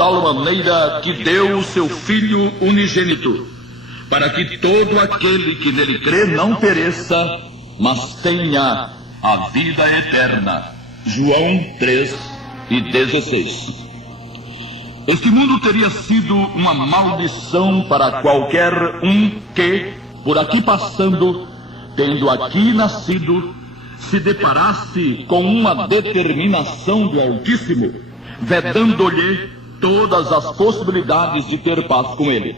tal maneira que deu o seu Filho unigênito, para que todo aquele que nele crê não pereça, mas tenha a vida eterna. João 3:16. Este mundo teria sido uma maldição para qualquer um que, por aqui passando, tendo aqui nascido, se deparasse com uma determinação do Altíssimo, vedando-lhe todas as possibilidades de ter paz com ele.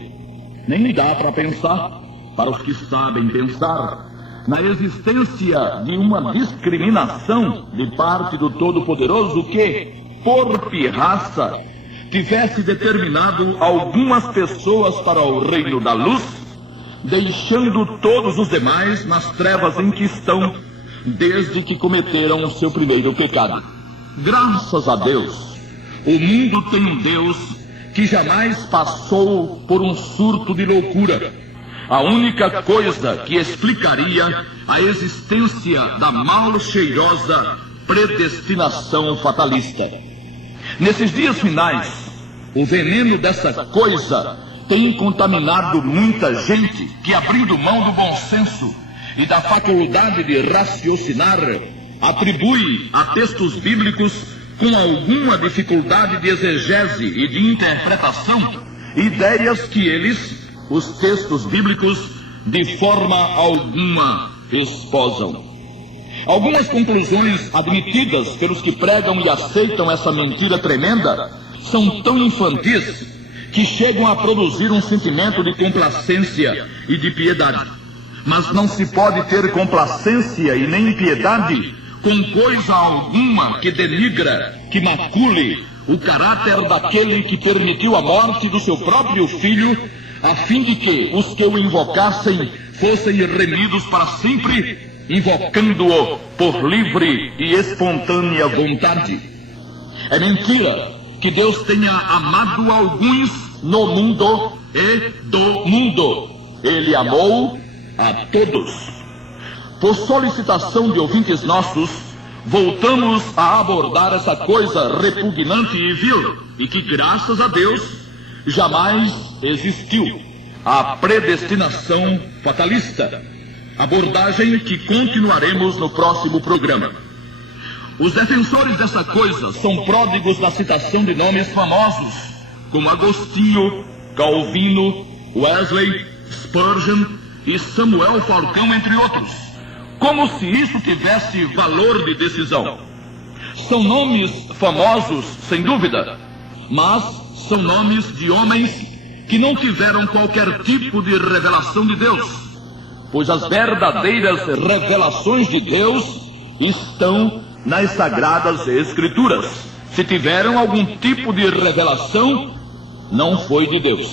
Nem dá para pensar, para os que sabem pensar, na existência de uma discriminação de parte do Todo-Poderoso que, por pirraça, tivesse determinado algumas pessoas para o reino da luz, deixando todos os demais nas trevas em que estão, desde que cometeram o seu primeiro pecado. Graças a Deus, o mundo tem um Deus que jamais passou por um surto de loucura. A única coisa que explicaria a existência da mal cheirosa predestinação fatalista. Nesses dias finais, o veneno dessa coisa tem contaminado muita gente que, abrindo mão do bom senso e da faculdade de raciocinar, atribui a textos bíblicos com alguma dificuldade de exegese e de interpretação ideias que eles, os textos bíblicos, de forma alguma esposam. Algumas conclusões admitidas pelos que pregam e aceitam essa mentira tremenda são tão infantis que chegam a produzir um sentimento de complacência e de piedade. Mas não se pode ter complacência e nem piedade com coisa alguma que denigra, que macule o caráter daquele que permitiu a morte do seu próprio filho, a fim de que os que o invocassem fossem remidos para sempre, invocando-o por livre e espontânea vontade. É mentira que Deus tenha amado alguns no mundo e do mundo. Ele amou a todos. Por solicitação de ouvintes nossos, voltamos a abordar essa coisa repugnante e vil, e que, graças a Deus, jamais existiu: a predestinação fatalista. Abordagem que continuaremos no próximo programa. Os defensores dessa coisa são pródigos na citação de nomes famosos, como Agostinho, Calvino, Wesley, Spurgeon e Samuel Falcão, entre outros, como se isso tivesse valor de decisão. São nomes famosos, sem dúvida, mas são nomes de homens que não tiveram qualquer tipo de revelação de Deus, pois as verdadeiras revelações de Deus estão nas Sagradas Escrituras. Se tiveram algum tipo de revelação, não foi de Deus.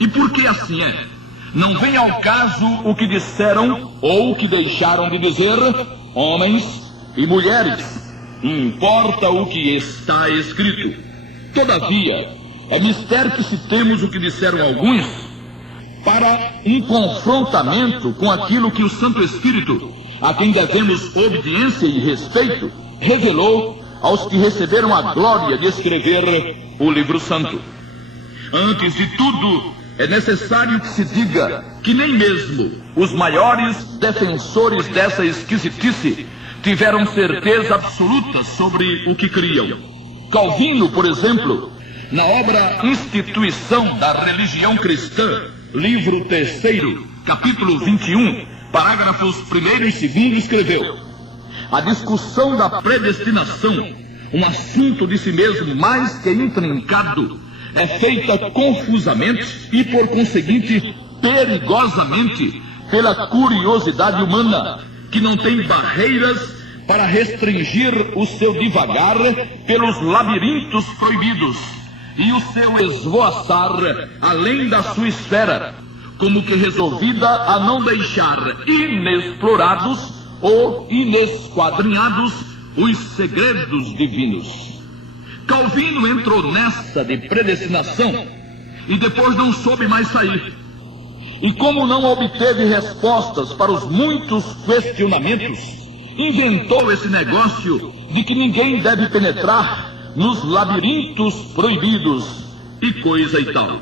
E por que assim é? Não vem ao caso o que disseram ou o que deixaram de dizer homens e mulheres. Importa o que está escrito. Todavia, é mister que citemos o que disseram alguns para um confrontamento com aquilo que o Santo Espírito, a quem devemos obediência e respeito, revelou aos que receberam a glória de escrever o livro santo. Antes de tudo, é necessário que se diga que nem mesmo os maiores defensores dessa esquisitice tiveram certeza absoluta sobre o que criam. Calvino, por exemplo, na obra Instituição da Religião Cristã, livro 3º, capítulo 21, parágrafos 1º e 2º, escreveu: a discussão da predestinação, um assunto de si mesmo mais que intrincado, é feita confusamente e, por conseguinte, perigosamente pela curiosidade humana, que não tem barreiras para restringir o seu divagar pelos labirintos proibidos e o seu esvoaçar além da sua esfera, como que resolvida a não deixar inexplorados ou inesquadrinhados os segredos divinos. Calvino entrou nessa de predestinação e depois não soube mais sair. E como não obteve respostas para os muitos questionamentos, inventou esse negócio de que ninguém deve penetrar nos labirintos proibidos e coisa e tal.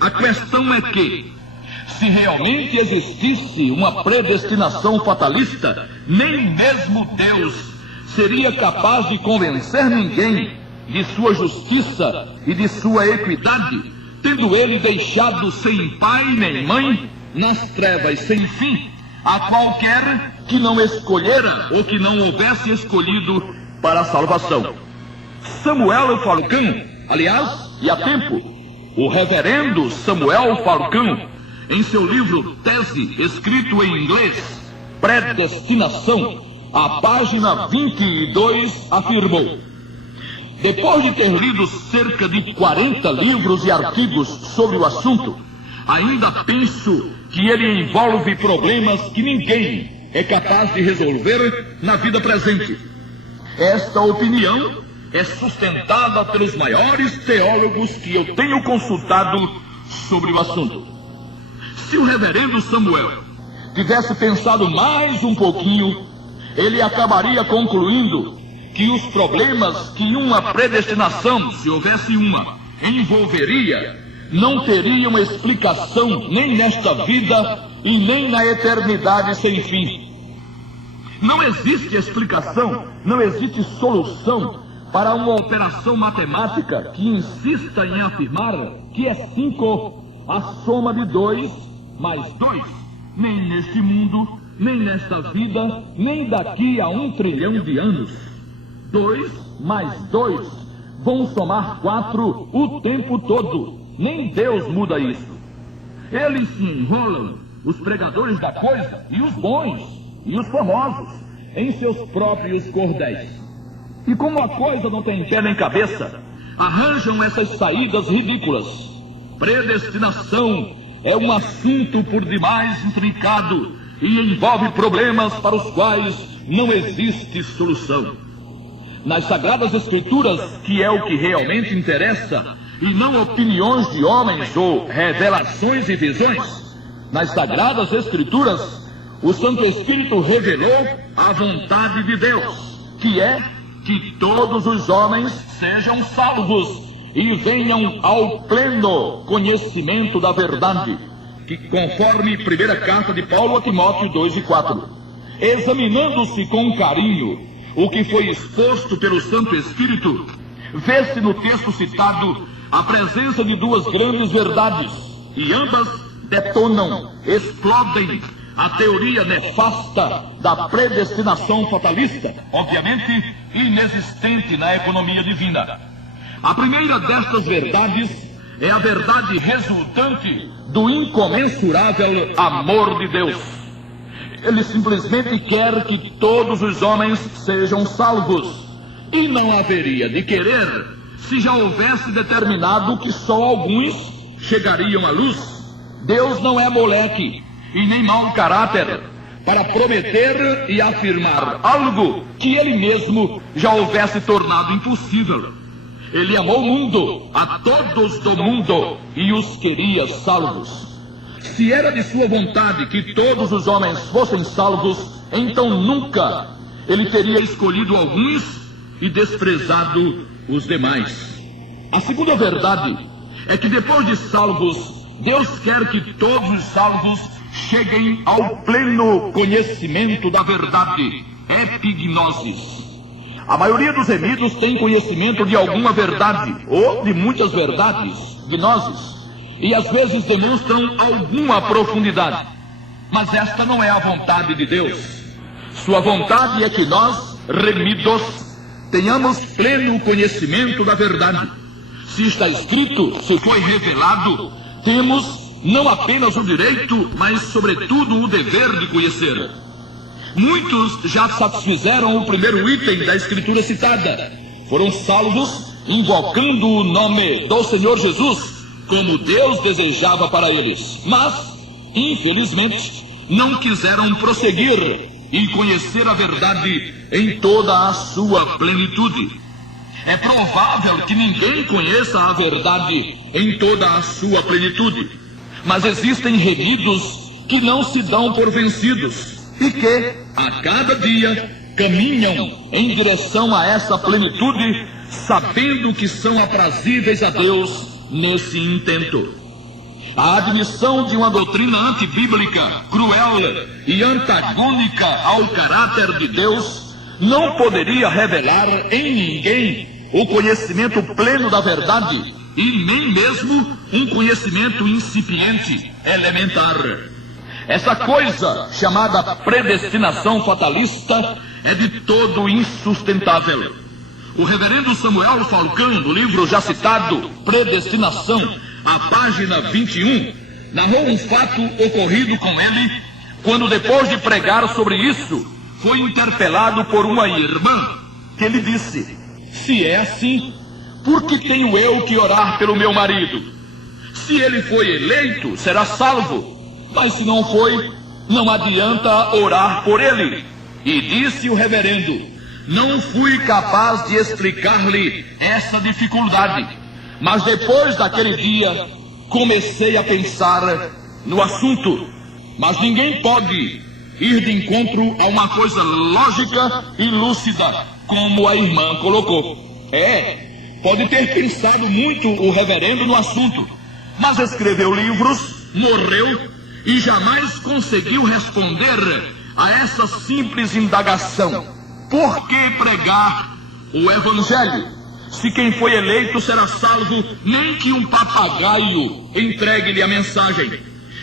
A questão é que, se realmente existisse uma predestinação fatalista, nem mesmo Deus seria capaz de convencer ninguém de sua justiça e de sua equidade, tendo ele deixado sem pai nem mãe, nas trevas sem fim, a qualquer que não escolhera ou que não houvesse escolhido para a salvação. Samuel Falcão, aliás, e a tempo, o reverendo Samuel Falcão, em seu livro Tese, escrito em inglês, Predestinação, a página 22, afirmou: depois de ter lido cerca de 40 livros e artigos sobre o assunto, ainda penso que ele envolve problemas que ninguém é capaz de resolver na vida presente. Esta opinião é sustentada pelos maiores teólogos que eu tenho consultado sobre o assunto. Se o reverendo Samuel tivesse pensado mais um pouquinho, ele acabaria concluindo que os problemas que uma predestinação, se houvesse uma, envolveria, não teriam explicação nem nesta vida e nem na eternidade sem fim. Não existe explicação, não existe solução para uma operação matemática que insista em afirmar que é 5 a soma de 2 mais 2. Nem neste mundo, nem nesta vida, nem daqui a 1 trilhão de anos. 2 mais 2 vão somar 4 o tempo todo. Nem Deus muda isso. Eles se enrolam, os pregadores da coisa, e os bons, e os famosos, em seus próprios cordéis. E como a coisa não tem pé nem cabeça, arranjam essas saídas ridículas. Predestinação é um assunto por demais intrincado e envolve problemas para os quais não existe solução. Nas Sagradas Escrituras, que é o que realmente interessa, e não opiniões de homens ou revelações e visões, nas Sagradas Escrituras, o Santo Espírito revelou a vontade de Deus, que é que todos os homens sejam salvos e venham ao pleno conhecimento da verdade, que conforme primeira carta de Paulo a Timóteo 2 e 4, examinando-se com carinho o que foi exposto pelo Santo Espírito, vê-se no texto citado a presença de duas grandes verdades, e ambas detonam, explodem a teoria nefasta da predestinação fatalista, obviamente inexistente na economia divina. A primeira destas verdades é a verdade resultante do incomensurável amor de Deus. Ele simplesmente quer que todos os homens sejam salvos, e não haveria de querer se já houvesse determinado que só alguns chegariam à luz. Deus não é moleque e nem mau caráter para prometer e afirmar algo que ele mesmo já houvesse tornado impossível. Ele amou o mundo, a todos do mundo, e os queria salvos. Se era de sua vontade que todos os homens fossem salvos, então nunca ele teria escolhido alguns e desprezado os demais. A segunda verdade é que depois de salvos, Deus quer que todos os salvos cheguem ao pleno conhecimento da verdade, epignosis. A maioria dos remidos tem conhecimento de alguma verdade, ou de muitas verdades, gnosis, e às vezes demonstram alguma profundidade. Mas esta não é a vontade de Deus. Sua vontade é que nós, remidos, tenhamos pleno conhecimento da verdade. Se está escrito, se foi revelado, temos não apenas o direito, mas sobretudo o dever de conhecer. Muitos já satisfizeram o primeiro item da escritura citada. Foram salvos invocando o nome do Senhor Jesus, como Deus desejava para eles. Mas, infelizmente, não quiseram prosseguir e conhecer a verdade em toda a sua plenitude. É provável que ninguém conheça a verdade em toda a sua plenitude, mas existem remidos que não se dão por vencidos e que, a cada dia, caminham em direção a essa plenitude, sabendo que são aprazíveis a Deus nesse intento. A admissão de uma doutrina antibíblica, cruel e antagônica ao caráter de Deus não poderia revelar em ninguém o conhecimento pleno da verdade e nem mesmo um conhecimento incipiente, elementar. Essa coisa chamada predestinação fatalista é de todo insustentável. O reverendo Samuel Falcão, no livro já citado, Predestinação, a página 21, narrou um fato ocorrido com ele quando, depois de pregar sobre isso, foi interpelado por uma irmã que lhe disse: se é assim, por que tenho eu que orar pelo meu marido? Se ele foi eleito, será salvo, mas se não foi, não adianta orar por ele. E disse o reverendo: não fui capaz de explicar-lhe essa dificuldade, mas depois daquele dia comecei a pensar no assunto. Mas ninguém pode ir de encontro a uma coisa lógica e lúcida, como a irmã colocou. Pode ter pensado muito o reverendo no assunto, mas escreveu livros, morreu e jamais conseguiu responder a essa simples indagação: por que pregar o evangelho? Se quem foi eleito será salvo, nem que um papagaio entregue-lhe a mensagem.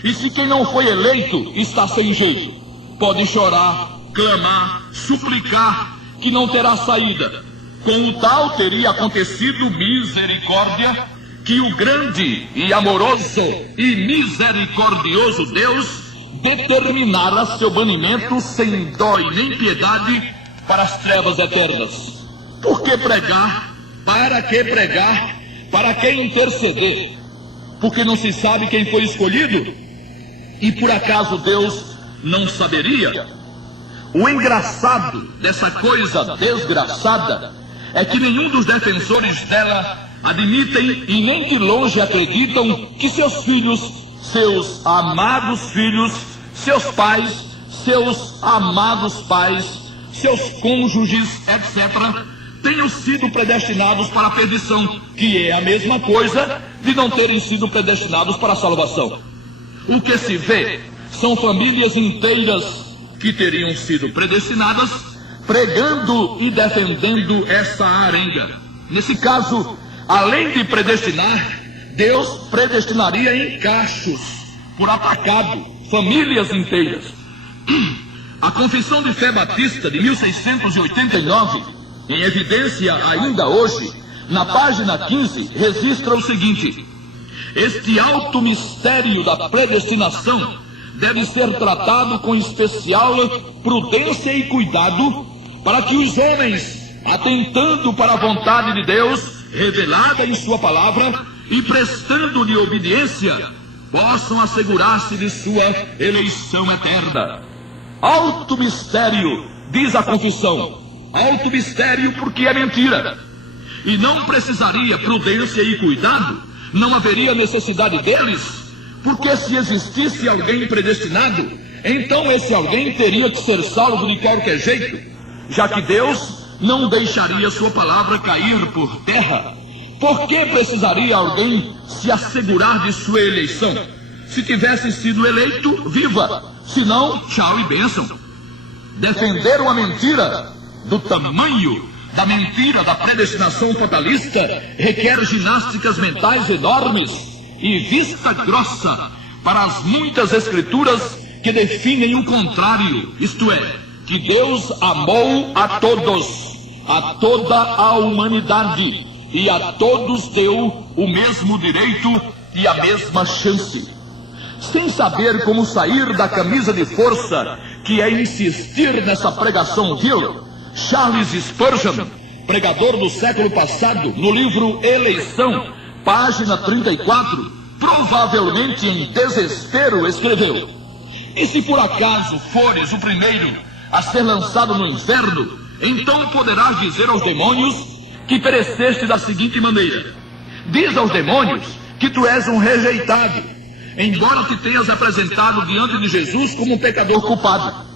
E se quem não foi eleito está sem jeito, pode chorar, clamar, suplicar, que não terá saída. Com o tal teria acontecido misericórdia, que o grande e amoroso e misericordioso Deus determinara seu banimento sem dó e nem piedade para as trevas eternas. Por que pregar? Para que pregar? Para que interceder? Porque não se sabe quem foi escolhido? E por acaso Deus não saberia? O engraçado dessa coisa desgraçada é que nenhum dos defensores dela admitem e nem de longe acreditam que seus filhos, seus amados filhos, seus pais, seus amados pais, seus cônjuges, etc., tenham sido predestinados para a perdição, que é a mesma coisa de não terem sido predestinados para a salvação. O que se vê são famílias inteiras que teriam sido predestinadas, pregando e defendendo essa arenga. Nesse caso, além de predestinar, Deus predestinaria em cachos, por atacado, famílias inteiras. A Confissão de Fé Batista de 1689, em evidência ainda hoje, na página 15, registra o seguinte: este alto mistério da predestinação deve ser tratado com especial prudência e cuidado, para que os homens, atentando para a vontade de Deus, revelada em sua palavra, e prestando-lhe obediência, possam assegurar-se de sua eleição eterna. Alto mistério, diz a confissão. Alto mistério porque é mentira. E não precisaria prudência e cuidado, não haveria necessidade deles, porque se existisse alguém predestinado, então esse alguém teria que ser salvo de qualquer jeito, já que Deus não deixaria sua palavra cair por terra. Por que precisaria alguém se assegurar de sua eleição? Se tivesse sido eleito, viva! Se não, tchau e bênção. Defender uma mentira do tamanho da mentira da predestinação fatalista requer ginásticas mentais enormes e vista grossa para as muitas escrituras que definem o contrário, isto é, que Deus amou a todos, a toda a humanidade, e a todos deu o mesmo direito e a mesma chance. Sem saber como sair da camisa de força que é insistir nessa pregação vil, Charles Spurgeon, pregador do século passado, no livro Eleição, página 34, provavelmente em desespero, escreveu: e se por acaso fores o primeiro a ser lançado no inferno, então poderás dizer aos demônios que pereceste da seguinte maneira: diz aos demônios que tu és um rejeitado, embora te tenhas apresentado diante de Jesus como um pecador culpado.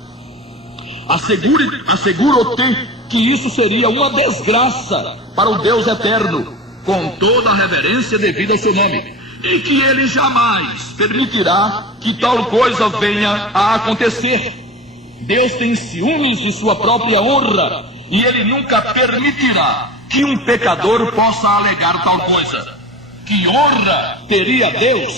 Asseguro-te que isso seria uma desgraça para o Deus eterno, com toda a reverência devida ao seu nome, e que ele jamais permitirá que tal coisa venha a acontecer. Deus tem ciúmes de sua própria honra, e ele nunca permitirá que um pecador possa alegar tal coisa. Que honra teria Deus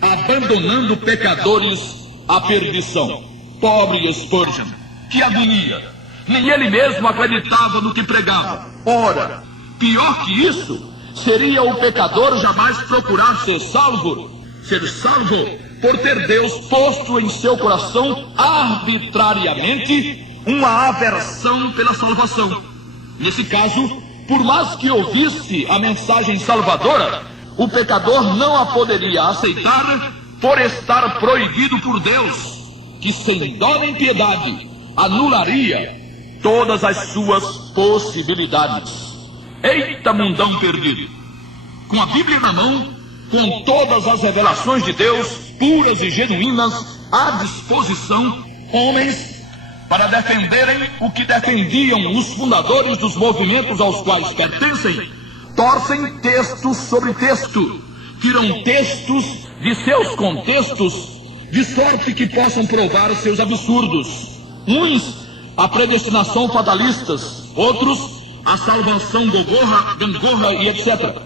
abandonando pecadores à perdição? Pobre Spurgeon, que agonia! Nem ele mesmo acreditava no que pregava. Ora, pior que isso, seria o pecador jamais procurar ser salvo por ter Deus posto em seu coração arbitrariamente uma aversão pela salvação. Nesse caso, por mais que ouvisse a mensagem salvadora, o pecador não a poderia aceitar por estar proibido por Deus, que sem dó nem piedade anularia todas as suas possibilidades. Eita, mundão perdido! Com a Bíblia na mão, com todas as revelações de Deus, puras e genuínas, à disposição, homens, para defenderem o que defendiam os fundadores dos movimentos aos quais pertencem, torcem texto sobre texto, tiram textos de seus contextos, de sorte que possam provar seus absurdos. Uns, a predestinação fatalistas, outros, a salvação gangorra e etc.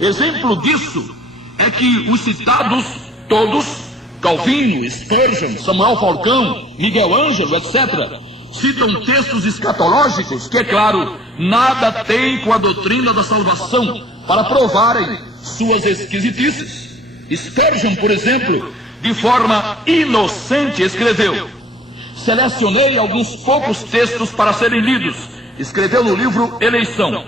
Exemplo disso é que os citados todos, Calvino, Spurgeon, Samuel Falcão, Miguel Ângelo, etc., citam textos escatológicos que, é claro, nada têm com a doutrina da salvação para provarem suas esquisitices. Spurgeon, por exemplo, de forma inocente escreveu: selecionei alguns poucos textos para serem lidos. Escreveu no livro Eleição: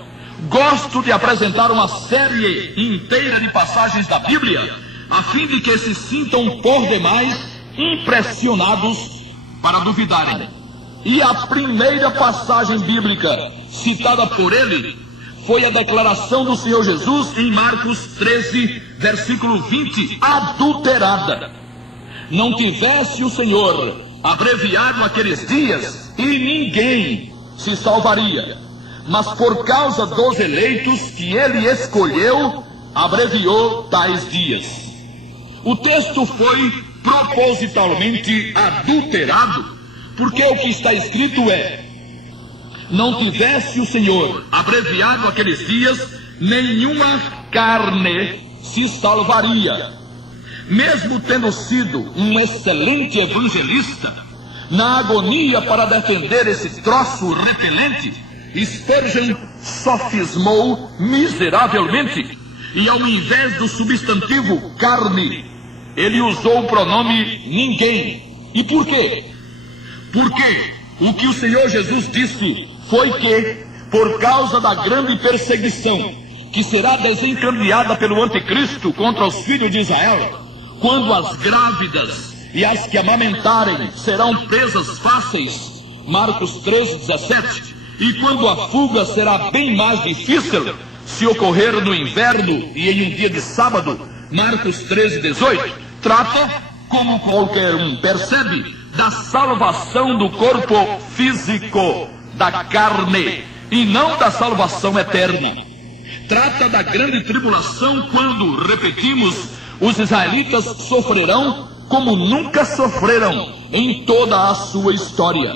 gosto de apresentar uma série inteira de passagens da Bíblia, a fim de que se sintam por demais impressionados para duvidarem. E a primeira passagem bíblica citada por ele foi a declaração do Senhor Jesus em Marcos 13, versículo 20, adulterada. Não tivesse o Senhor abreviado aqueles dias, e ninguém se salvaria, mas por causa dos eleitos que ele escolheu, abreviou tais dias. O texto foi propositalmente adulterado, porque o que está escrito é: não tivesse o Senhor abreviado aqueles dias, nenhuma carne se salvaria. Mesmo tendo sido um excelente evangelista, na agonia para defender esse troço repelente, Spurgeon sofismou miseravelmente, e ao invés do substantivo carne, ele usou o pronome ninguém. E por quê? Porque o que o Senhor Jesus disse foi que, por causa da grande perseguição que será desencadeada pelo anticristo contra os filhos de Israel, quando as grávidas e as que amamentarem serão presas fáceis, Marcos 13:17, e quando a fuga será bem mais difícil, se ocorrer no inverno e em um dia de sábado, Marcos 13:18, trata, como qualquer um percebe, da salvação do corpo físico, da carne, e não da salvação eterna. Trata da grande tribulação quando, repetimos, os israelitas sofrerão como nunca sofreram em toda a sua história.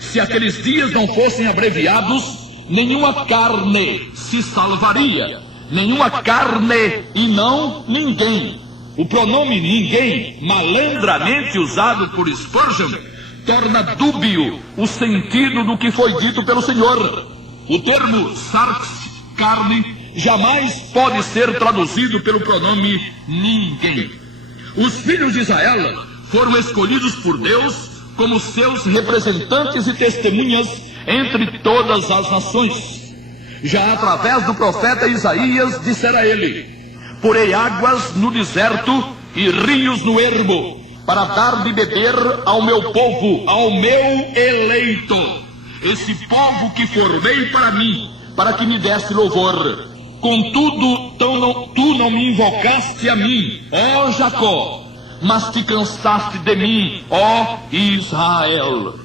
Se aqueles dias não fossem abreviados, nenhuma carne se salvaria. Nenhuma carne e não ninguém. O pronome ninguém, malandramente usado por Spurgeon, torna dúbio o sentido do que foi dito pelo Senhor. O termo sarx, carne, jamais pode ser traduzido pelo pronome ninguém. Os filhos de Israel foram escolhidos por Deus como seus representantes e testemunhas entre todas as nações. Já através do profeta Isaías dissera ele: porei águas no deserto e rios no ermo, para dar de beber ao meu povo, ao meu eleito, esse povo que formei para mim, para que me desse louvor. Contudo, tu não me invocaste a mim, ó Jacó, mas te cansaste de mim, ó Israel.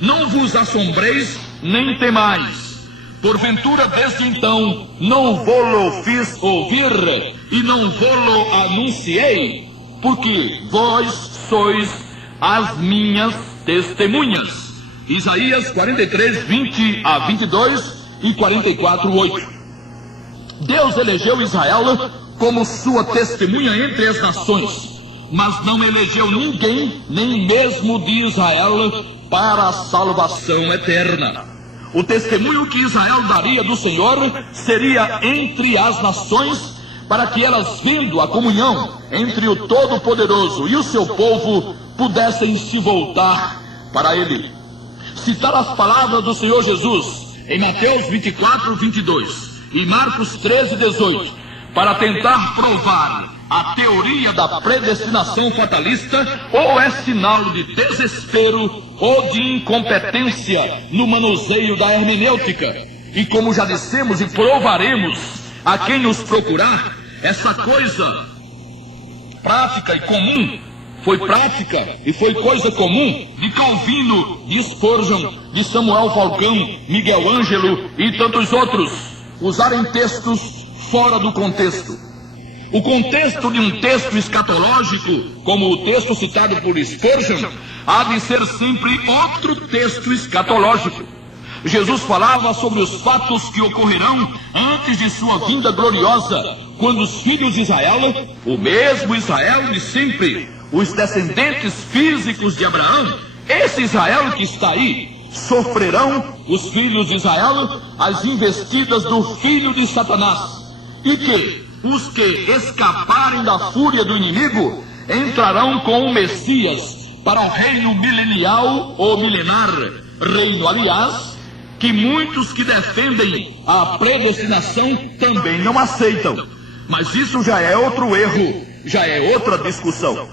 Não vos assombreis, nem temais, Porventura, desde então, não vô-lo fiz ouvir e não vô-lo anunciei, porque vós sois as minhas testemunhas. Isaías 43, 20 a 22 e 44, 8. Deus elegeu Israel como sua testemunha entre as nações, mas não elegeu ninguém, nem mesmo de Israel, para a salvação eterna. O testemunho que Israel daria do Senhor seria entre as nações, para que elas, vendo a comunhão entre o Todo-Poderoso e o seu povo, pudessem se voltar para Ele. Citar as palavras do Senhor Jesus em Mateus 24, 22 e Marcos 13, 18, para tentar provar a teoria da predestinação fatalista, ou é sinal de desespero ou de incompetência no manuseio da hermenêutica. E como já dissemos e provaremos a quem nos procurar, essa coisa prática e comum foi prática e foi coisa comum de Calvino, de Spurgeon, de Samuel Falcão, Miguel Ângelo e tantos outros, usarem textos fora do contexto. O contexto de um texto escatológico, como o texto citado por Spurgeon, há de ser sempre outro texto escatológico. Jesus falava sobre os fatos que ocorrerão antes de sua vinda gloriosa, quando os filhos de Israel, o mesmo Israel de sempre, os descendentes físicos de Abraão, esse Israel que está aí, sofrerão, os filhos de Israel, as investidas do filho de Satanás, e que os que escaparem da fúria do inimigo entrarão com o Messias para o reino milenial ou milenar, reino, aliás, que muitos que defendem a predestinação também não aceitam. Mas isso já é outro erro, já é outra discussão.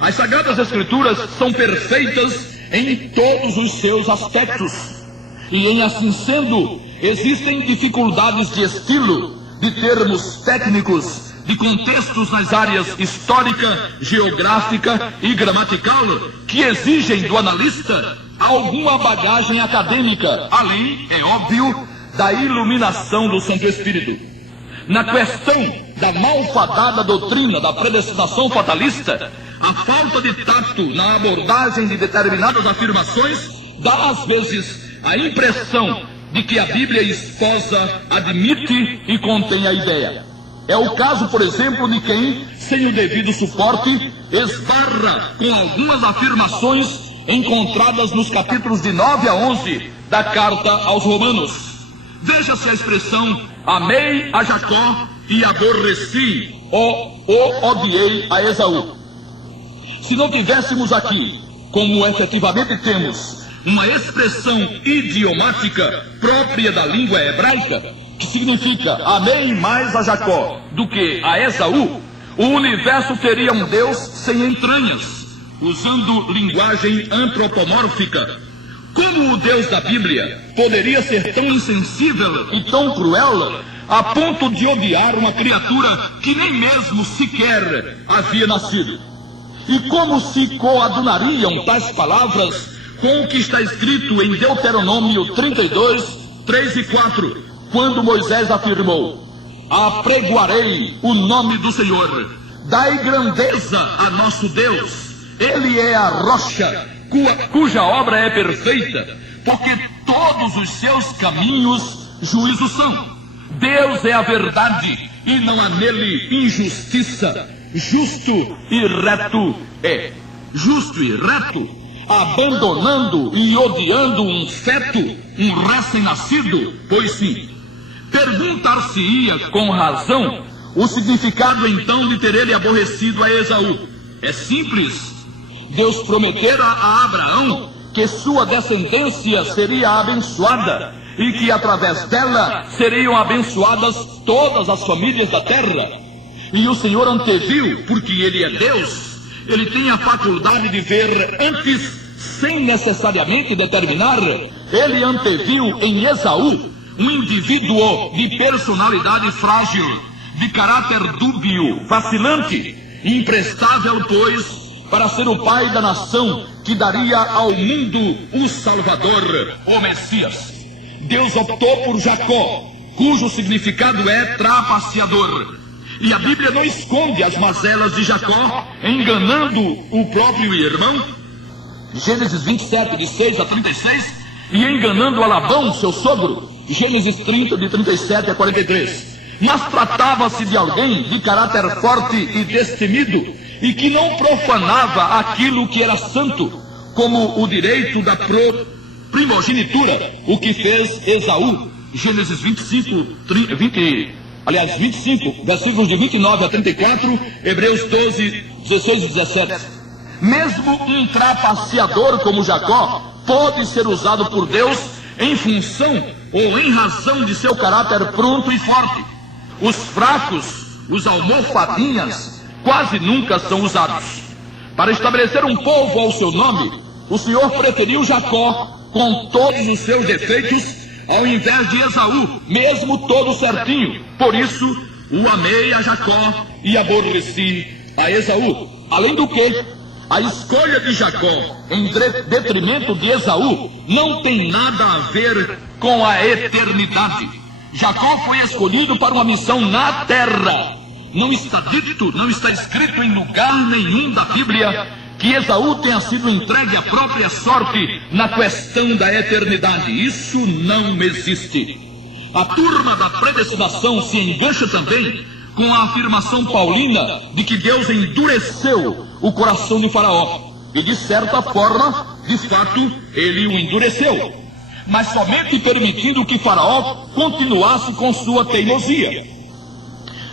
As Sagradas Escrituras são perfeitas em todos os seus aspectos, e em assim sendo, existem dificuldades de estilo, de termos técnicos, de contextos nas áreas histórica, geográfica e gramatical, que exigem do analista alguma bagagem acadêmica, além, é óbvio, da iluminação do Santo Espírito. Na questão da malfadada doutrina da predestinação fatalista, a falta de tato na abordagem de determinadas afirmações dá às vezes a impressão de que a Bíblia esposa admite e contém a ideia. É o caso, por exemplo, de quem, sem o devido suporte, esbarra com algumas afirmações encontradas nos capítulos de 9 a 11 da carta aos Romanos. Veja-se a expressão: amei a Jacó e aborreci, ou odiei a Esaú. Se não tivéssemos aqui, como efetivamente temos, uma expressão idiomática própria da língua hebraica, que significa amei mais a Jacó do que a Esaú, o universo teria um Deus sem entranhas, usando linguagem antropomórfica. Como o Deus da Bíblia poderia ser tão insensível e tão cruel a ponto de odiar uma criatura que nem mesmo sequer havia nascido? E como se coadunariam tais palavras com o que está escrito em Deuteronômio 32, 3 e 4, quando Moisés afirmou: apregoarei o nome do Senhor, dai grandeza a nosso Deus, Ele é a rocha, cuja obra é perfeita, porque todos os seus caminhos juízo são. Deus é a verdade, e não há nele injustiça. Justo e reto é. Justo e reto, abandonando e odiando um feto, um recém-nascido, pois sim. Perguntar-se-ia com razão o significado então de ter ele aborrecido a Esaú. É simples. Deus prometera a Abraão que sua descendência seria abençoada e que através dela seriam abençoadas todas as famílias da terra. E o Senhor anteviu, porque Ele é Deus, Ele tem a faculdade de ver antes, sem necessariamente determinar. Ele anteviu em Esaú um indivíduo de personalidade frágil, de caráter dúbio, vacilante, imprestável, pois, para ser o pai da nação que daria ao mundo o Salvador, o Messias. Deus optou por Jacó, cujo significado é trapaceador. E a Bíblia não esconde as mazelas de Jacó, enganando o próprio irmão. Gênesis 27, de 6 a 36, e enganando a Labão, seu sogro. Gênesis 30, de 37 a 43. Mas tratava-se de alguém de caráter forte e destemido, e que não profanava aquilo que era santo, como o direito da primogenitura, o que fez Esaú. Gênesis 25, versículos de 29 a 34, Hebreus 12, 16 e 17. Mesmo um trapaceador como Jacó pode ser usado por Deus em função ou em razão de seu caráter pronto e forte. Os fracos, os almofadinhas, quase nunca são usados. Para estabelecer um povo ao seu nome, o Senhor preferiu Jacó com todos os seus defeitos, ao invés de Esaú, mesmo todo certinho. Por isso, o amei a Jacó e aborreci a Esaú. Além do que, a escolha de Jacó em detrimento de Esaú não tem nada a ver com a eternidade. Jacó foi escolhido para uma missão na terra. Não está dito, não está escrito em lugar nenhum da Bíblia que Esaú tenha sido entregue à própria sorte na questão da eternidade. Isso não existe. A turma da predestinação se engancha também com a afirmação paulina de que Deus endureceu o coração de Faraó. E de certa forma, de fato, ele o endureceu, mas somente permitindo que Faraó continuasse com sua teimosia,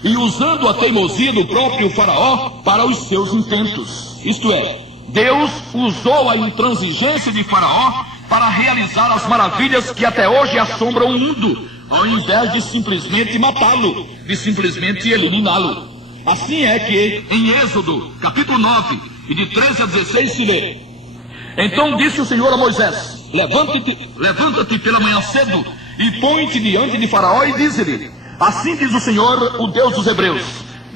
e usando a teimosia do próprio Faraó para os seus intentos. Isto é, Deus usou a intransigência de Faraó para realizar as maravilhas que até hoje assombram o mundo, ao invés de simplesmente matá-lo, de simplesmente eliminá-lo. Assim é que em Êxodo, capítulo 9, e de 13 a 16 se lê: Então disse o Senhor a Moisés: Levanta-te pela manhã cedo e põe-te diante de Faraó e dize-lhe: Assim diz o Senhor, o Deus dos Hebreus: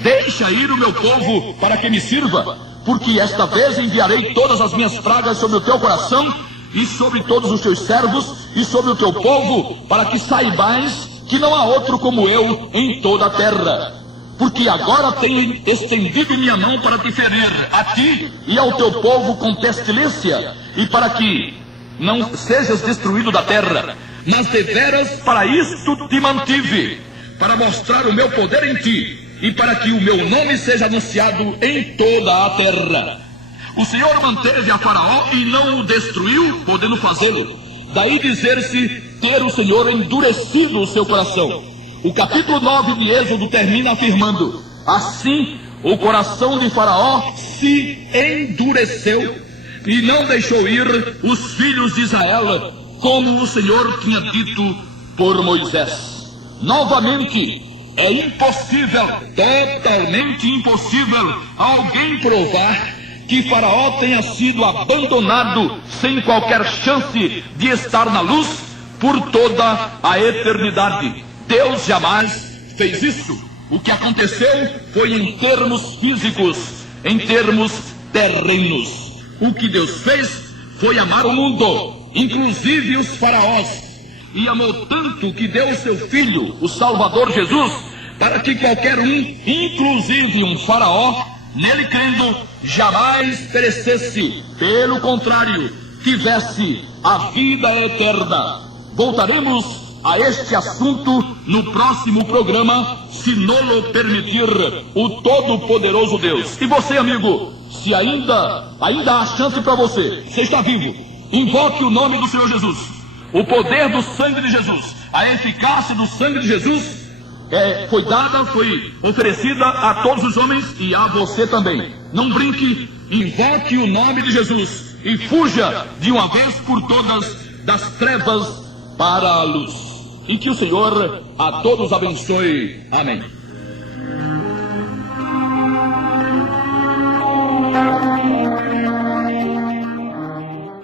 Deixa ir o meu povo para que me sirva, porque esta vez enviarei todas as minhas pragas sobre o teu coração e sobre todos os teus servos e sobre o teu povo, para que saibais que não há outro como eu em toda a terra. Porque agora tenho estendido minha mão para te ferir, a ti e ao teu povo com pestilência, e para que não sejas destruído da terra. Mas deveras para isto te mantive, para mostrar o meu poder em ti, e para que o meu nome seja anunciado em toda a terra. O Senhor manteve a Faraó e não o destruiu, podendo fazê-lo. Daí dizer-se ter o Senhor endurecido o seu coração. O capítulo 9 de Êxodo termina afirmando: Assim o coração de Faraó se endureceu e não deixou ir os filhos de Israel, como o Senhor tinha dito por Moisés. Novamente, é impossível, totalmente impossível, alguém provar que Faraó tenha sido abandonado sem qualquer chance de estar na luz por toda a eternidade. Deus jamais fez isso. O que aconteceu foi em termos físicos, em termos terrenos. O que Deus fez foi amar o mundo, inclusive os faraós, e amou tanto que deu seu Filho, o Salvador Jesus, para que qualquer um, inclusive um faraó, nele crendo, jamais perecesse, pelo contrário, tivesse a vida eterna. Voltaremos a este assunto no próximo programa, se nolo permitir o Todo-Poderoso Deus. E você, amigo, se ainda há chance para você, você está vivo, invoque o nome do Senhor Jesus. O poder do sangue de Jesus, a eficácia do sangue de Jesus foi oferecida a todos os homens e a você também. Não brinque, invoque o nome de Jesus e fuja de uma vez por todas das trevas para a luz. E que o Senhor a todos abençoe. Amém.